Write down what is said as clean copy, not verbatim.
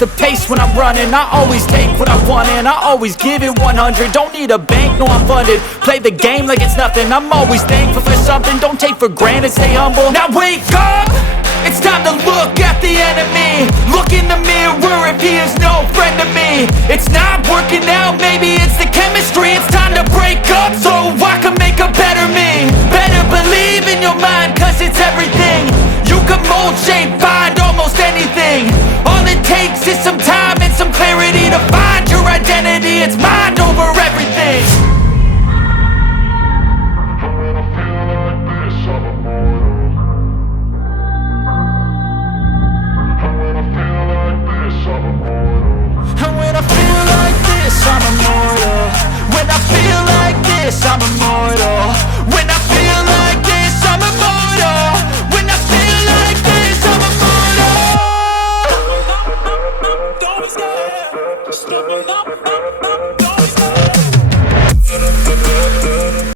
the pace when I'm running. I always take what I want and I always give it 100. Don't need a bank, no I'm funded. Play the game like it's nothing. I'm always thankful for something. Don't take for granted, stay humble. Now wake up, it's time to look at the enemy. Look in the mirror if he is no friend to me. It's not working out, maybe it's the chemistry. It's time to break up so I can make a better me. Better believe in your mind, cause it's everything. You can mold, shape, find almost anything. All it takes is some time and some clarity to find your identity. It's mind over everything. And when I feel like this, I'm immortal. When I feel like this, I'm immortal. When I feel like this, I'm immortal. When I feel like this, I'm immortal. Don't be scared. Just